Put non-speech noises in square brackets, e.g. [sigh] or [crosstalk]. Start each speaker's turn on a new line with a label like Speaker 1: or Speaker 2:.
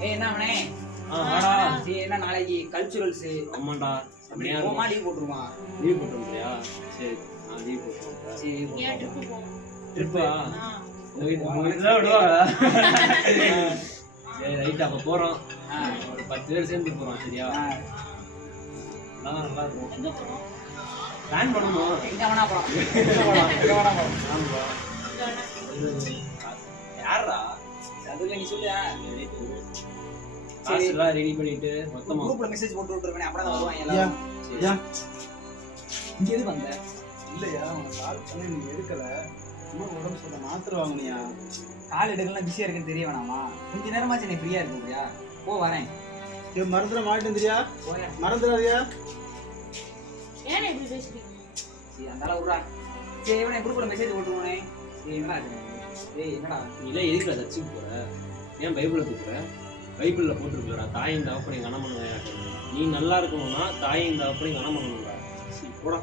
Speaker 1: ஏய் என்ன அவனே
Speaker 2: ஆ வாடா
Speaker 1: சரி என்ன நாளைக்கு கல்ச்சுரல்ஸ்
Speaker 2: ஆமாண்டா
Speaker 1: அப்படி போமா லீவ் போட்டுருமா
Speaker 2: லீவ் போட்டுருந்தியா சரி நான் லீவ்
Speaker 1: சரி
Speaker 3: ஏன். ட்ரிப்பு போவோம்?
Speaker 2: ட்ரிப்பா [laughs] சரி ரைட் அப்ப போறோம்.
Speaker 1: ஆ.
Speaker 2: ஒரு பத்து பேர் சேர்ந்து போறோம் சரியா. அதான் நல்லா இருக்கும். பிளான் பண்ணணும் [laughs]
Speaker 1: எங்க வேணா போலாம். எங்க வேணா போலாம்.
Speaker 2: ஆமா
Speaker 3: இங்க வேணா.
Speaker 2: யாரா
Speaker 1: அதுல நீ சொல்லு
Speaker 2: எல்லாம் ரெடி பண்ணிட்டு மொத்தமா
Speaker 1: குரூப்ல மெசேஜ் போட்டு விட்டுருவேன் அப்புறம் வருவாங்க
Speaker 2: சரி.
Speaker 4: ஐயா
Speaker 1: இங்க எது வந்த?
Speaker 4: இல்லையா உனக்கு கால் பண்ணி நீ எடுக்கல. இன்னும் உடம்பு சொல்ல மாத்திரை வாங்கினியா?
Speaker 1: கால் எடுக்கலாம் பிஸியா இருக்குன்னு தெரிய வேணாமா? கொஞ்ச நேரமாச்சு நீ ஃப்ரீயா இருக்கியா போ வரேன்.
Speaker 4: சரி மறந்துட மாட்டேன் தெரியா? மறந்துடாதியா?
Speaker 3: ஏன் இப்படி பேசுறீங்க?
Speaker 1: சரி அந்த அளவு விட்றா. சரி இவனை குரூப்ல மெசேஜ் போட்டுருவானே சரி என்னடா? ஏய் என்னடா?
Speaker 2: நீ எல்லாம் எதுக்குல சர்ச்சுக்கு போற? ஏன் பைபிளை தூக்குற? பைபிளில் போட்டிருக்குறா தாயின் தகப்பனை கனம் பண்ணுவேன் நீ நல்லா இருக்கணும்னா தாயின் தகப்பனை கனம் பண்ணணும்டா சரி போடா.